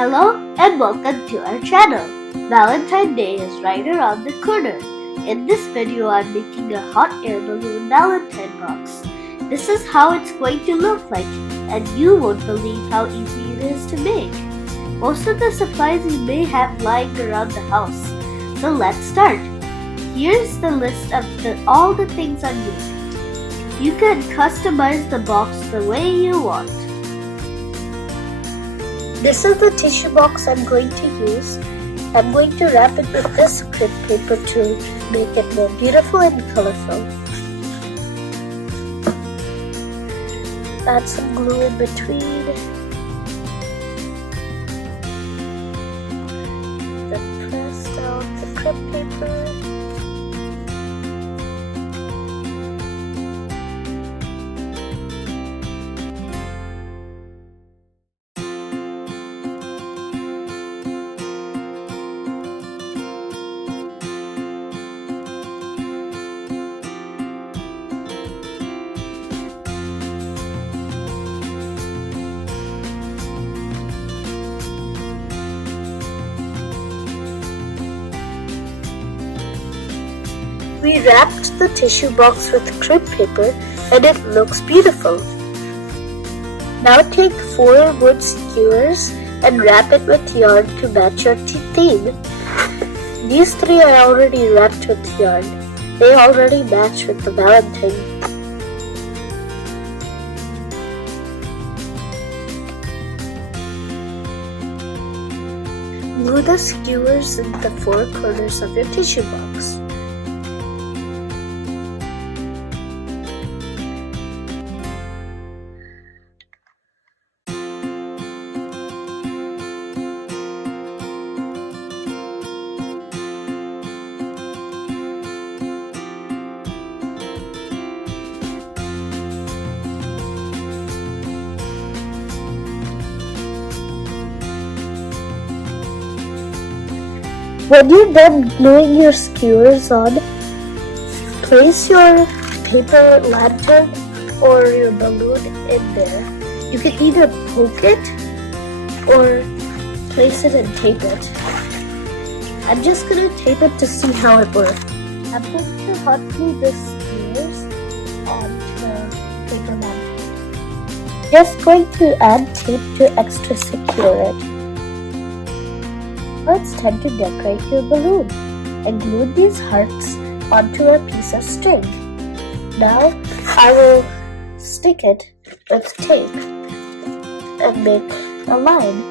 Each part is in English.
Hello and welcome to our channel. Valentine's Day is right around the corner. In this video, I'm making a hot air balloon Valentine box. This is how it's going to look like, and you won't believe how easy it is to make. Most of the supplies you may have lying around the house. So let's start. Here's the list of all the things I'm using. You can customize the box the way you want. This is the tissue box I'm going to use. I'm going to wrap it with this crisp paper to make it more beautiful and colorful. Add some glue in between. Then press down the crisp paper. We wrapped the tissue box with crepe paper and it looks beautiful. Now take 4 wood skewers and wrap it with yarn to match your theme. These 3 I already wrapped with yarn. They already match with the Valentine. Glue the skewers in the 4 corners of your tissue box. When you're done gluing your skewers on, place your paper lantern or your balloon in there. You can either poke it or place it and tape it. I'm just going to tape it to see how it works. I'm going to hot glue the skewers onto the paper lantern. Just going to add tape to extra secure it. Now it's time to decorate your balloon and glue these hearts onto a piece of string. Now I will stick it with tape and make a line.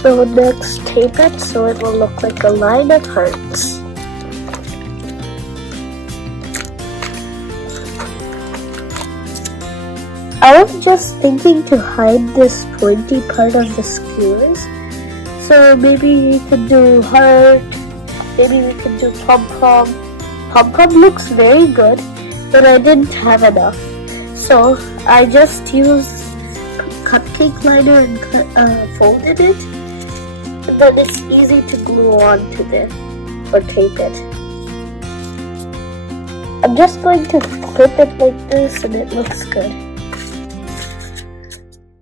So next tape it so it will look like a line of hearts. I was just thinking to hide this pointy part of the skewers. So maybe we could do heart, maybe we could do pom-pom. Pom-pom looks very good, but I didn't have enough. So I just used cupcake liner and folded it. And then it's easy to glue onto this or tape it. I'm just going to clip it like this and it looks good.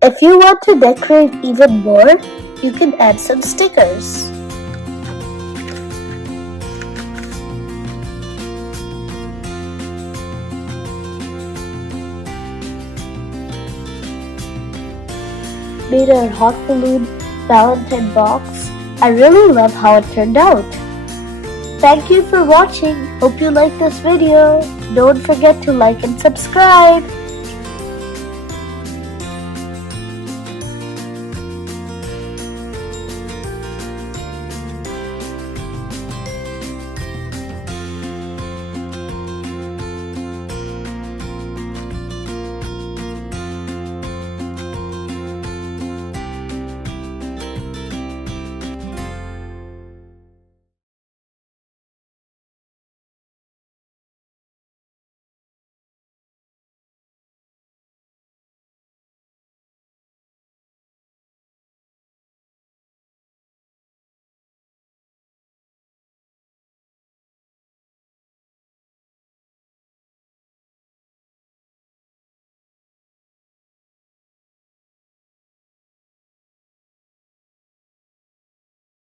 If you want to decorate even more, you can add some stickers. Made our hot balloon Valentine box. I really love how it turned out. Thank you for watching. Hope you liked this video. Don't forget to like and subscribe.